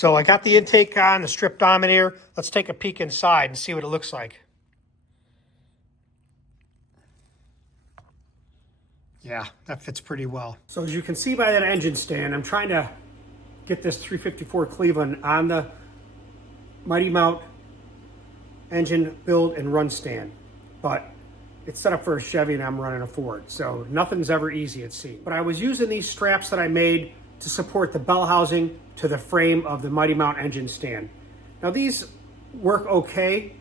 So I got the intake on, the strip dominator. Let's take a peek inside and see what it looks like. Yeah, that fits pretty well. So as you can see by that engine stand, I'm trying to get this 354 Cleveland on the Mighty Mount engine build and run stand. But it's set up for a Chevy and I'm running a Ford. So nothing's ever easy, it seems. But I was using these straps that I made to support the bell housing to the frame of the Mighty Mount engine stand. Now these work okay,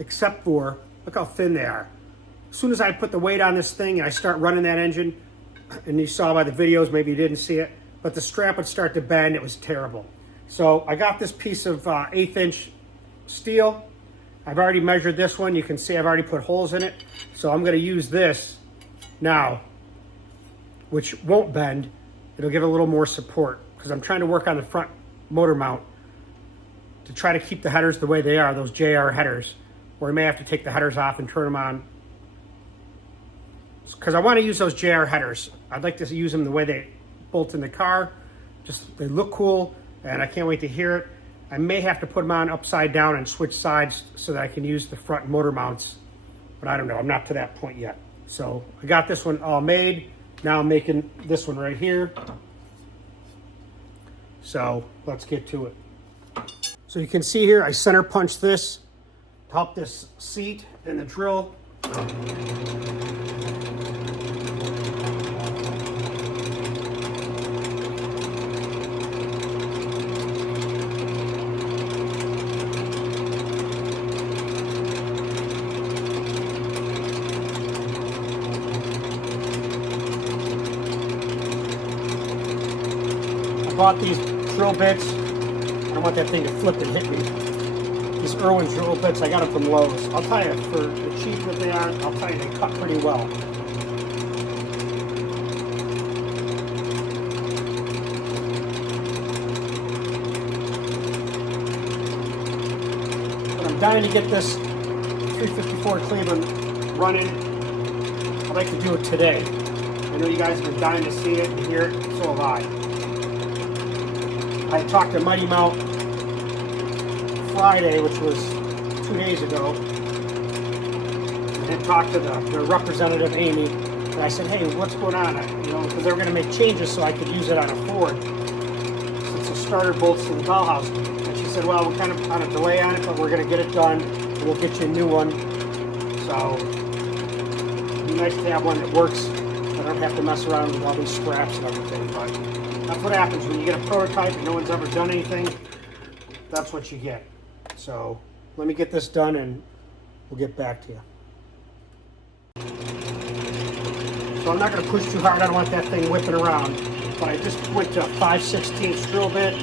except for, look how thin they are. As soon as I put the weight on this thing and I start running that engine, and you saw by the videos, maybe you didn't see it, but the strap would start to bend. It was terrible. So I got this piece of 1/8 inch steel. I've already measured this one. You can see I've already put holes in it. So I'm gonna use this now, which won't bend. It'll give it a little more support because I'm trying to work on the front motor mount to try to keep the headers the way they are, those JR headers, or I may have to take the headers off and turn them on. Because I want to use those JR headers. I'd like to use them the way they bolt in the car. Just, they look cool, and I can't wait to hear it. I may have to put them on upside down and switch sides so that I can use the front motor mounts. But I don't know, I'm not to that point yet. So I got this one all made. Now I'm making this one right here. So let's get to it. So you can see here, I center punched this to help this seat and the drill. Bought these drill bits. I don't want that thing to flip and hit me. These Irwin drill bits, I got them from Lowe's. I'll tell you, for the cheap that they are, I'll tell you, they cut pretty well. But I'm dying to get this 354 Cleveland running. I'd like to do it today. I know you guys have been dying to see it and hear it, so have I. I talked to Mighty Mount Friday, which was 2 days ago, and talked to the representative, Amy, and I said, hey, what's going on? Because they were going to make changes so I could use it on a Ford, since the starter bolts to the bell house. And she said, well, we're kind of on a delay on it, but we're going to get it done, and we'll get you a new one. So it'd be nice to have one that works. I don't have to mess around with all these scraps and everything, but that's what happens when you get a prototype and no one's ever done anything. That's what you get. So let me get this done and we'll get back to you. So I'm not going to push too hard. I don't want that thing whipping around. But I just went to a 5/16 drill bit.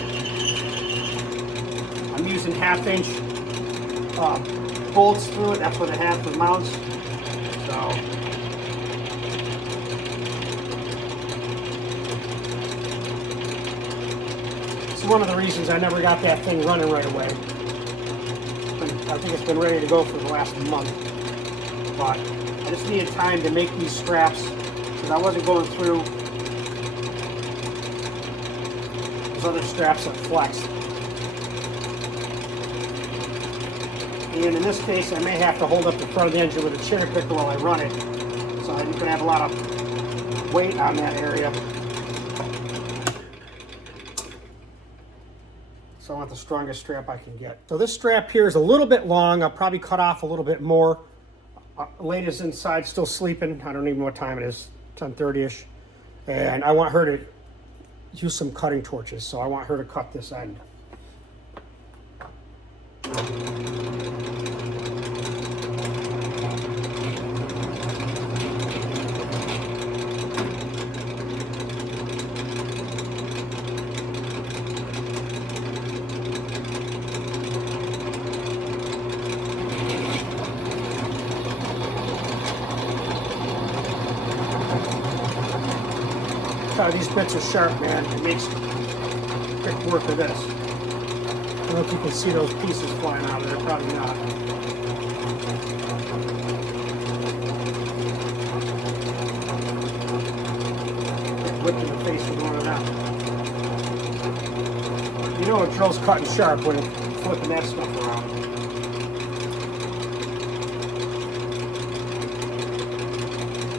I'm using 1/2 inch bolts through it. That's what I have for mounts. So one of the reasons I never got that thing running right away. I think it's been ready to go for the last month. But I just needed time to make these straps because I wasn't going through those other straps that flexed. And in this case, I may have to hold up the front of the engine with a cherry picker while I run it. So I'm going to have a lot of weight on that area. So I want the strongest strap I can get. So this strap here is a little bit long. I'll probably cut off a little bit more. Alaina's inside still sleeping. I don't even know what time it is, 10:30ish. And I want her to use some cutting torches. So I want her to cut this end. These bits are sharp, man. It makes quick work of this. I don't know if you can see those pieces flying out of there. Probably not. Get whipped in the face with one of them. know the drill's cutting sharp when it's flipping that stuff around.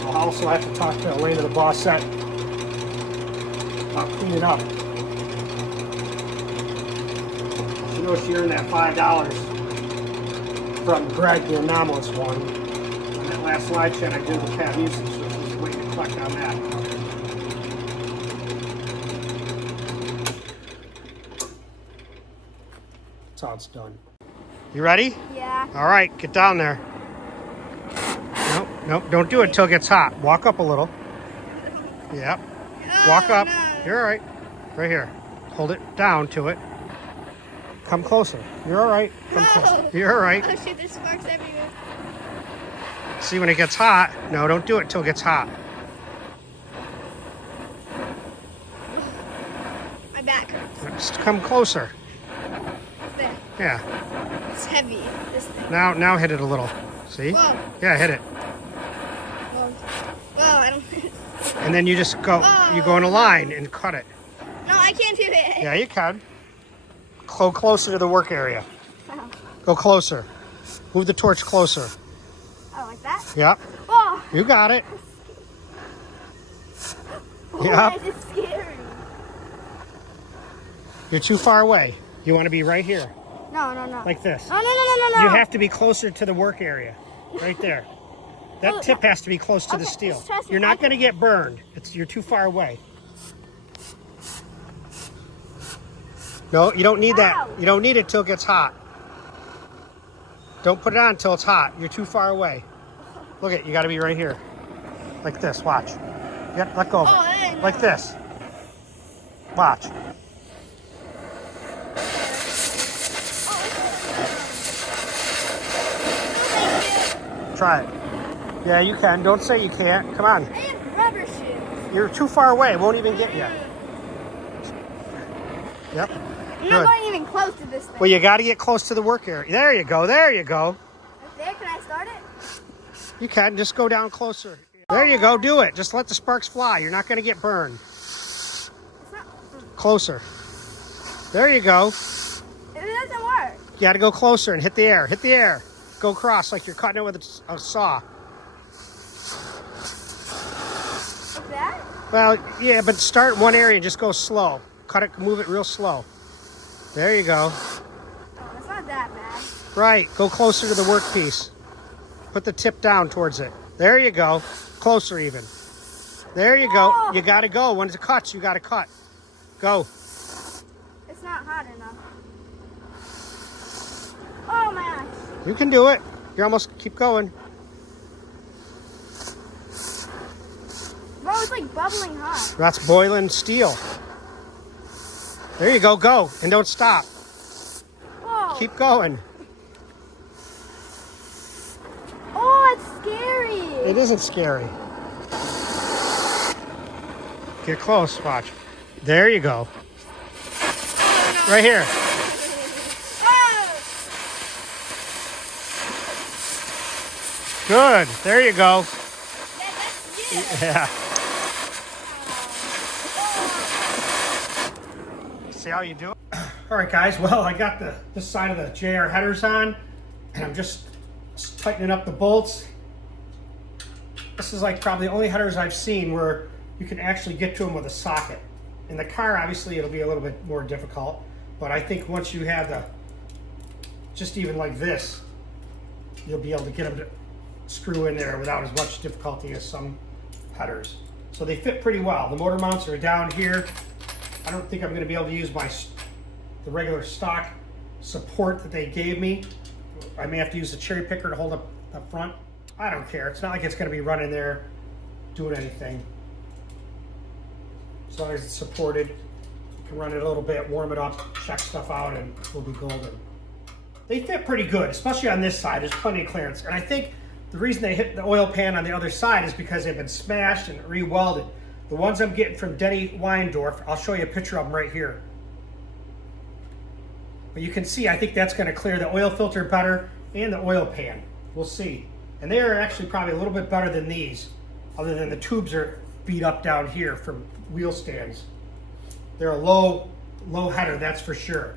I'll also have to talk to Alaina, the boss set, about cleaning up. She knows she earned that $5 from Greg, the anomalous one. On that last slide chat I did with Pat Music, so she's waiting to collect on that. That's how it's done. You ready? Yeah. All right, get down there. Nope, nope, don't do it until it gets hot. Walk up a little. Yep. Walk up. No. You're all right. Right here. Hold it down to it. Come closer. You're all right. Come closer. You're all right. Oh shit, there's sparks everywhere. See, when it gets hot, no, don't do it until it gets hot. My back hurts. Just come closer. There. Yeah. It's heavy. This thing. Now hit it a little. See? Whoa. Yeah, hit it. Whoa, I don't. And then you just go, you go in a line and cut it. No, I can't do it. Yeah, you can. Go closer to the work area. Oh. Go closer. Move the torch closer. Oh, like that? Yep. Whoa. You got it. Oh, Yep. This is scary. You're too far away. You want to be right here, No. like this. No. You have to be closer to the work area, right there. That tip has to be close to the steel. just trust me, You're I not can- going to get burned. You're too far away. No, you don't need that. Ow. You don't need it till it gets hot. Don't put it on until it's hot. You're too far away. Look at, you got to be right here, like this. Watch. Yep, let go of Oh, it. I didn't Like know. this. Watch. Try it. Yeah, you can. Don't say you can't. Come on. I have rubber shoes. You're too far away. It won't even get you. Yep. I'm Good. not going even close to this thing. Well, you got to get close to the work area. There you go. There you go. Right there, can I start it? You can. Just go down closer. There you go. Do it. Just let the sparks fly. You're not going to get burned. It's not. Closer. There you go. It doesn't work. You got to go closer and hit the air. Hit the air. Go across like you're cutting it with a saw. Like that? Well, yeah, but start in one area and just go slow. Cut it, move it real slow. There you go. Oh, it's not that bad. Right, go closer to the workpiece. Put the tip down towards it. There you go. Closer even. There you go. Oh. You got to go. When it cuts, you got to cut. Go. It's not hot enough. Oh my gosh. You can do it. You're almost, keep going. Bro, it's like bubbling hot. That's boiling steel. There you go. Go. And don't stop. Whoa. Keep going. Oh, it's scary. It isn't scary. Get close. Watch. There you go. Right here. Oh. Good. There you go. That's good. Yeah. See how you do it? All right, guys. Well, I got this side of the JR headers on, and I'm just tightening up the bolts. This is like probably the only headers I've seen where you can actually get to them with a socket. In the car, obviously, it'll be a little bit more difficult, but I think once you have just even like this, you'll be able to get them to screw in there without as much difficulty as some headers. So they fit pretty well. The motor mounts are down here. I don't think I'm going to be able to use the regular stock support that they gave me. I may have to use the cherry picker to hold up the front. I don't care. It's not like it's going to be running there doing anything. As long as it's supported, you can run it a little bit, warm it up, check stuff out, and we'll be golden. They fit pretty good, especially on this side. There's plenty of clearance. And I think the reason they hit the oil pan on the other side is because they've been smashed and re-welded. The ones I'm getting from Denny Weindorf, I'll show you a picture of them right here. But you can see, I think that's going to clear the oil filter better and the oil pan. We'll see. And they are actually probably a little bit better than these, other than the tubes are beat up down here from wheel stands. They're a low low header, that's for sure.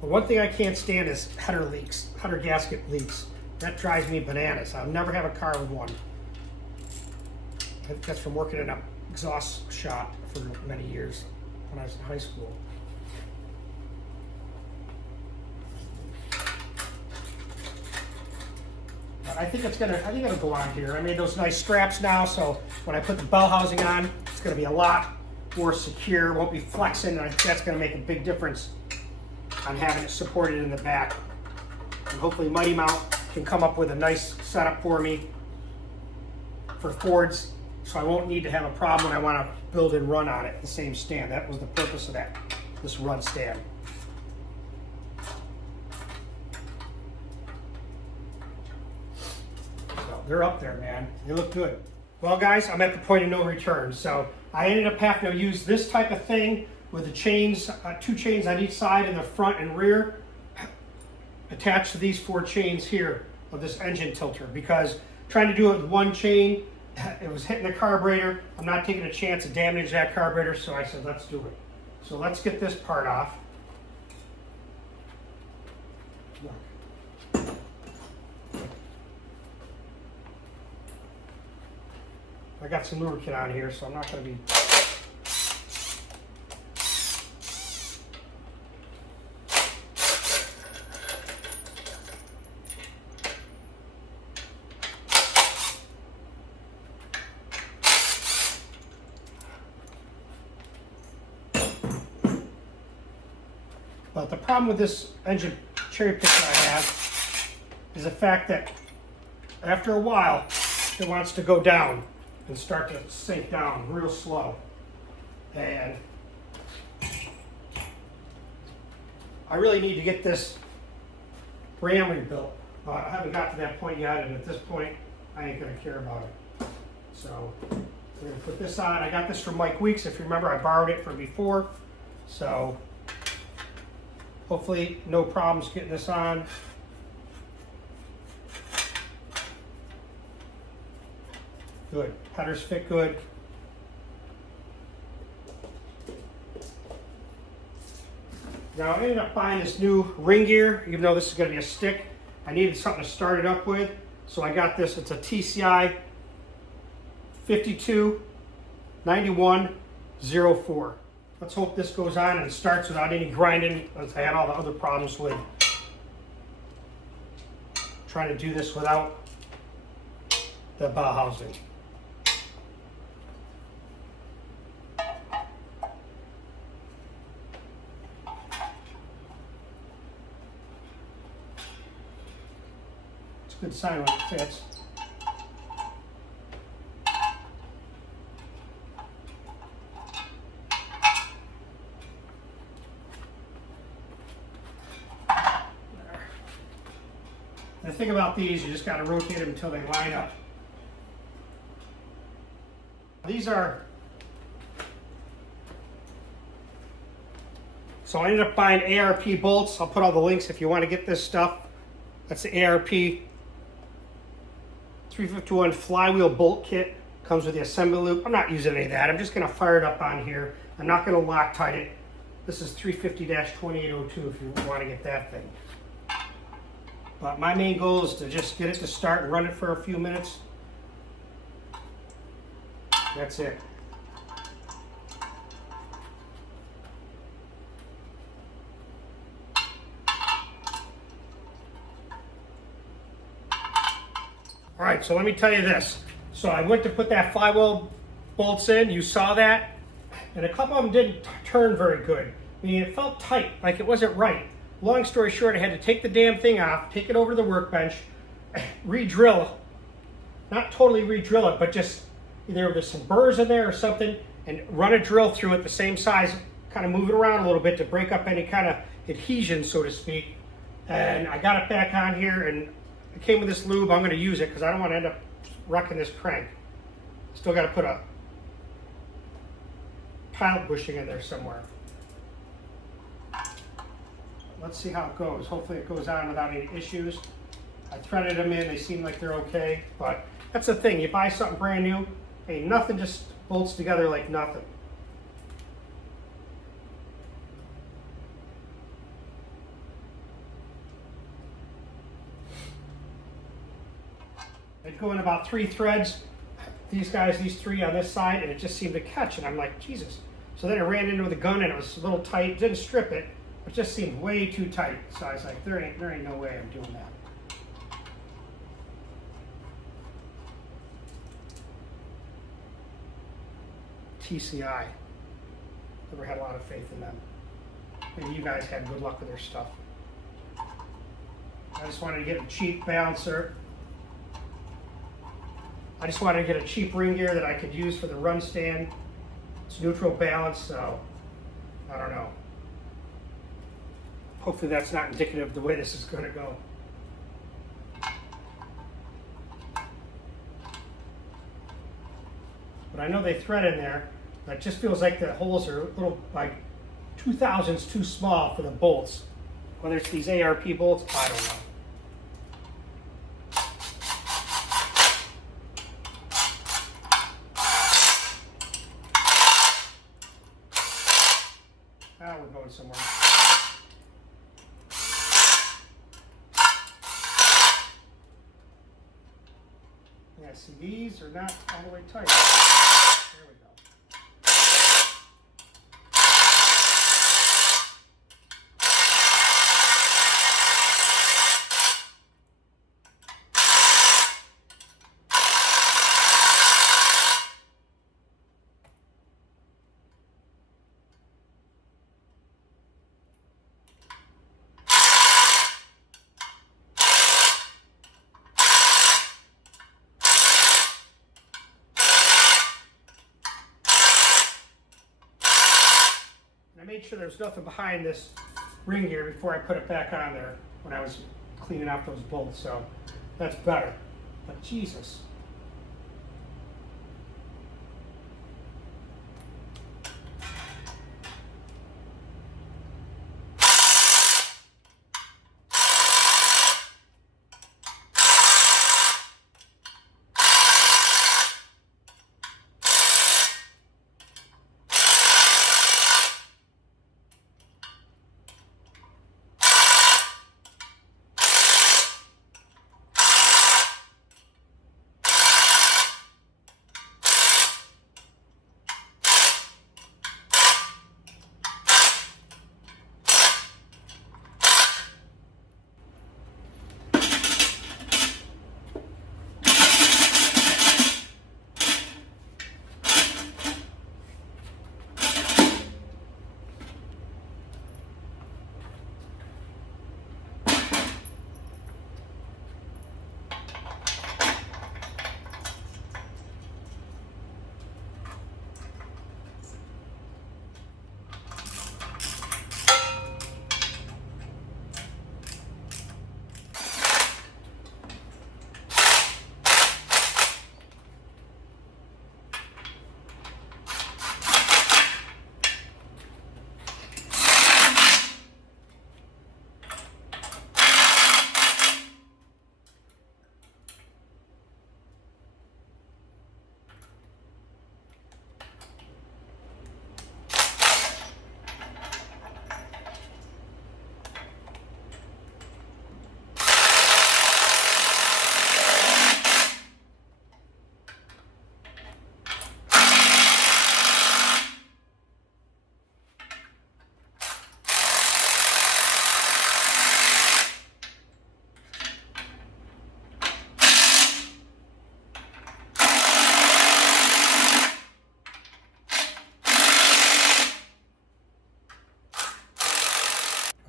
The one thing I can't stand is header leaks, header gasket leaks. That drives me bananas. I'll never have a car with one. I think that's from working in an exhaust shop for many years when I was in high school. I think it'll go on here. I made those nice straps now, so when I put the bell housing on, it's gonna be a lot more secure. Won't be flexing, and I think that's gonna make a big difference on having it supported in the back. And hopefully Mighty Mount can come up with a nice setup for me for Fords, so I won't need to have a problem when I want to build and run on it, the same stand. That was the purpose of this run stand. So they're up there, man. They look good. Well, guys, I'm at the point of no return. So I ended up having to use this type of thing with the chains, 2 chains on each side in the front and rear, attached to these 4 chains here of this engine tilter, because trying to do it with 1 chain, it was hitting the carburetor. I'm not taking a chance to damage that carburetor, so I said, let's do it. So let's get this part off. I got some lubricant on here, so I'm not going to be... But the problem with this engine cherry picker I have is the fact that after a while, it wants to go down and start to sink down real slow. And I really need to get this ram rebuilt. But I haven't got to that point yet, and at this point, I ain't gonna care about it. So we're gonna put this on. I got this from Mike Weeks. If you remember, I borrowed it from before. So hopefully no problems getting this on. Good. Headers fit good. Now I ended up buying this new ring gear, even though this is going to be a stick. I needed something to start it up with, so I got this. It's a TCI 529104. Let's hope this goes on and starts without any grinding, as I had all the other problems with trying to do this without the bell housing. It's a good sign when it fits. The thing about these, you just got to rotate them until they line up. These are, so I ended up buying ARP bolts. I'll put all the links if you want to get this stuff. That's the ARP 351 flywheel bolt kit. Comes with the assembly loop. I'm not using any of that. I'm just going to fire it up on here. I'm not going to Loctite it. This is 350-2802 if you want to get that thing. But my main goal is to just get it to start and run it for a few minutes. That's it. All right, so let me tell you this. So I went to put that flywheel bolts in. You saw that. And a couple of them didn't turn very good. I mean, it felt tight, like it wasn't right. Long story short, I had to take the damn thing off, take it over to the workbench, re-drill, not totally re-drill it, but just either there's some burrs in there or something, and run a drill through it the same size, kind of move it around a little bit to break up any kind of adhesion, so to speak. And I got it back on here, and it came with this lube. I'm going to use it because I don't want to end up wrecking this crank. Still got to put a pilot bushing in there somewhere. Let's see how it goes. Hopefully it goes on without any issues. I threaded them in, they seem like they're okay, but that's the thing, you buy something brand new, hey, nothing just bolts together like nothing. I'd go in about 3 threads, these 3 on this side, and it just seemed to catch, and I'm like, Jesus. So then I ran into the gun and it was a little tight, didn't strip it, but just seemed way too tight. So I was like, there ain't no way I'm doing that. TCI. Never had a lot of faith in them. Maybe you guys had good luck with their stuff. I just wanted to get a cheap balancer. I just wanted to get a cheap ring gear that I could use for the run stand. It's neutral balance, so I don't know. Hopefully that's not indicative of the way this is going to go. But I know they thread in there. But it just feels like the holes are a little, like 2/1000s too small for the bolts. Whether it's these ARP bolts, I don't know. Now we're going somewhere. Yeah, see, these are not all the way tight. There we go. I made sure there was nothing behind this ring gear before I put it back on there when I was cleaning out those bolts, so that's better. But Jesus.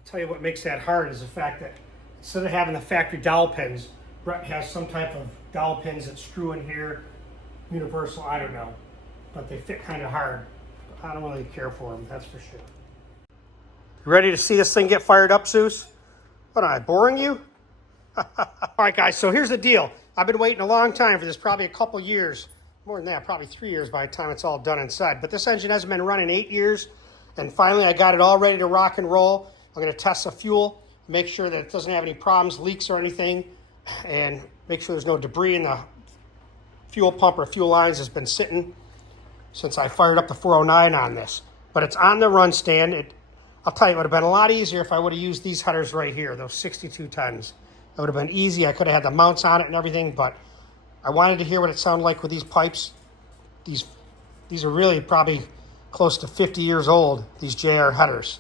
Tell you what makes that hard is the fact that instead of having the factory dowel pins, Brent has some type of dowel pins that screw in here, universal, I don't know, but they fit kind of hard. I don't really care for them, that's for sure. You ready to see this thing get fired up, Zeus? What, am I boring you? All right, guys, so here's the deal. I've been waiting a long time for this, probably a couple years, more than that, probably 3 years by the time it's all done inside. But this engine hasn't been running 8 years, and finally I got it all ready to rock and roll. I'm going to test the fuel, make sure that it doesn't have any problems, leaks or anything. and make sure there's no debris in the fuel pump or fuel lines. Has been sitting since I fired up the 409 on this. But it's on the run stand. I'll tell you, it would have been a lot easier if I would have used these headers right here, those 62 tons. It would have been easy. I could have had the mounts on it and everything, but I wanted to hear what it sounded like with these pipes. These are really probably close to 50 years old, these JR headers.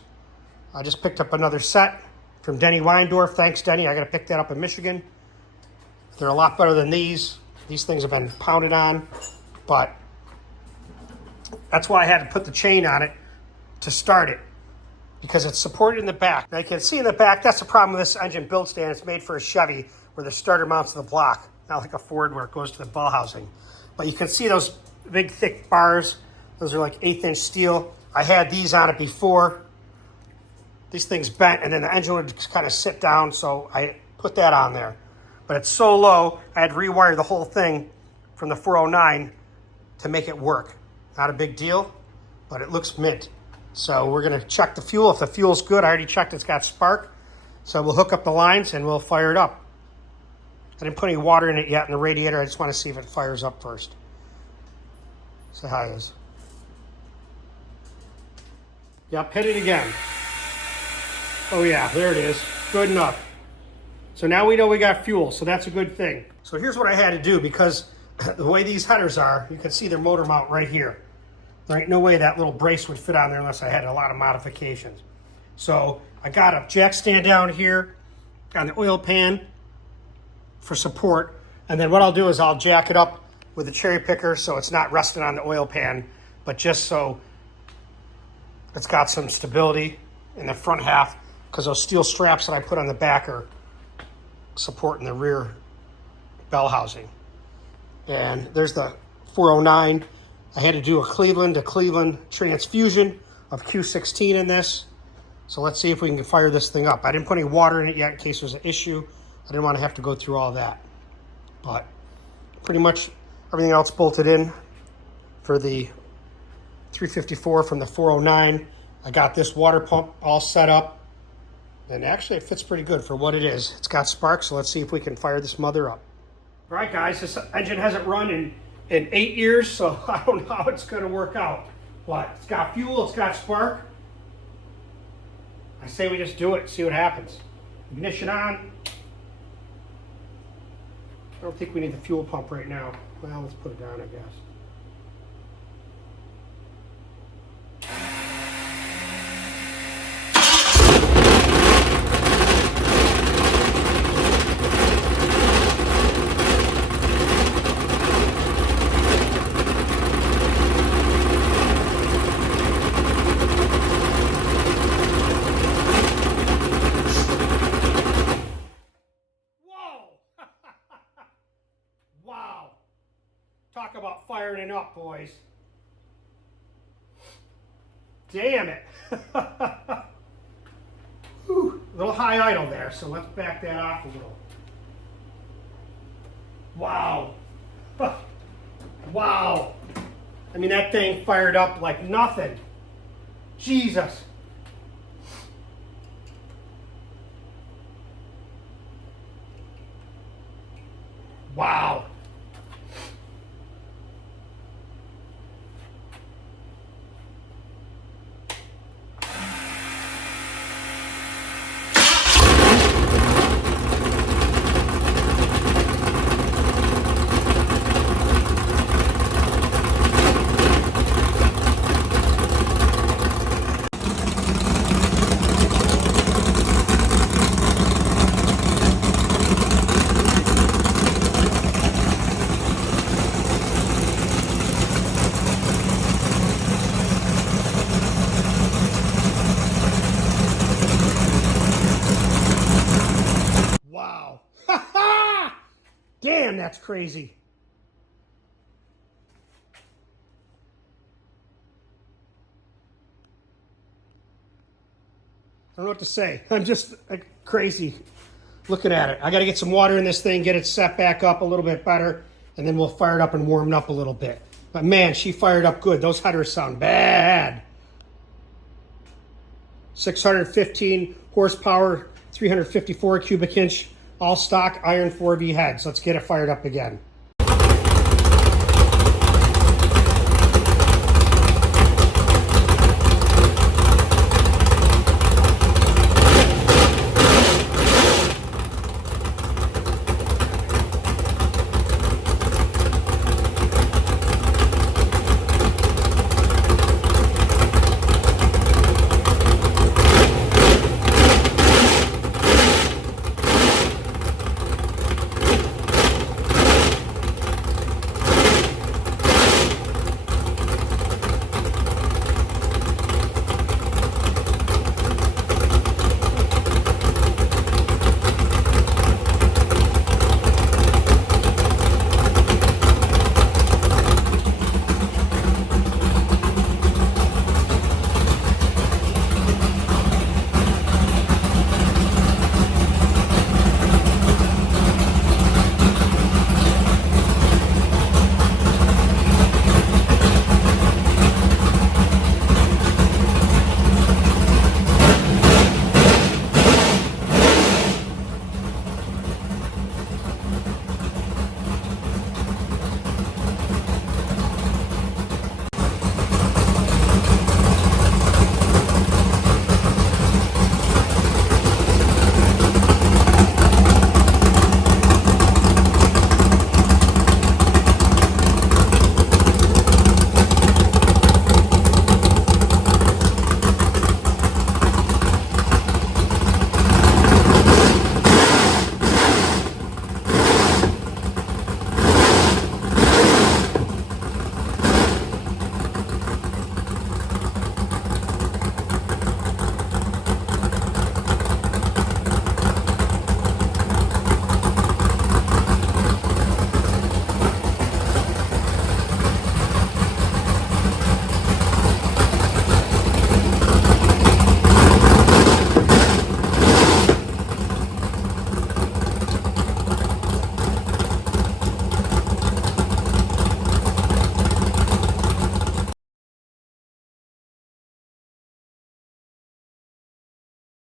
I just picked up another set from Denny Weindorf. Thanks, Denny. I got to pick that up in Michigan. They're a lot better than these. These things have been pounded on, but that's why I had to put the chain on it to start it, because it's supported in the back. Now you can see in the back, that's the problem with this engine build stand. It's made for a Chevy where the starter mounts to the block, not like a Ford where it goes to the bell housing. But you can see those big thick bars. Those are like 1/8 inch steel. I had these on it before. These things bent and then the engine would just kind of sit down, so I put that on there. But it's so low, I had to rewire the whole thing from the 409 to make it work. Not a big deal, but it looks mint. So we're gonna check the fuel. If the fuel's good, I already checked it's got spark. So we'll hook up the lines and we'll fire it up. I didn't put any water in it yet in the radiator. I just want to see if it fires up first. Say hi, Liz. Yep, hit it again. Oh yeah, there it is. Good enough. So now we know we got fuel, so that's a good thing. So here's what I had to do, because the way these headers are, you can see their motor mount right here. There ain't no way that little brace would fit on there unless I had a lot of modifications. So I got a jack stand down here on the oil pan for support. And then what I'll do is I'll jack it up with a cherry picker so it's not resting on the oil pan, but just so it's got some stability in the front half, because those steel straps that I put on the back are supporting the rear bell housing. And there's the 409. I had to do a Cleveland to Cleveland transfusion of Q16 in this. So let's see if we can fire this thing up. I didn't put any water in it yet in case there's an issue. I didn't want to have to go through all that. But pretty much everything else bolted in for the 354 from the 409. I got this water pump all set up. And actually it fits pretty good for what it is. It's got spark, so let's see if we can fire this mother up. All right, guys, this engine hasn't run in 8 years, so I don't know how it's going to work out. But it's got fuel, it's got spark. I say we just do it, see what happens. Ignition on. I don't think we need the fuel pump right now. Well, let's put it down, I guess. Talk about firing it up, boys. Damn it. Whew, a little high idle there, so let's back that off a little. Wow. Wow. I mean, that thing fired up like nothing. Jesus. Wow. Damn, that's crazy. I don't know what to say. I'm just crazy looking at it. I got to get some water in this thing, get it set back up a little bit better, and then we'll fire it up and warm it up a little bit. But man, she fired up good. Those headers sound bad. 615 horsepower, 354 cubic inch all stock iron 4V heads. Let's get it fired up again.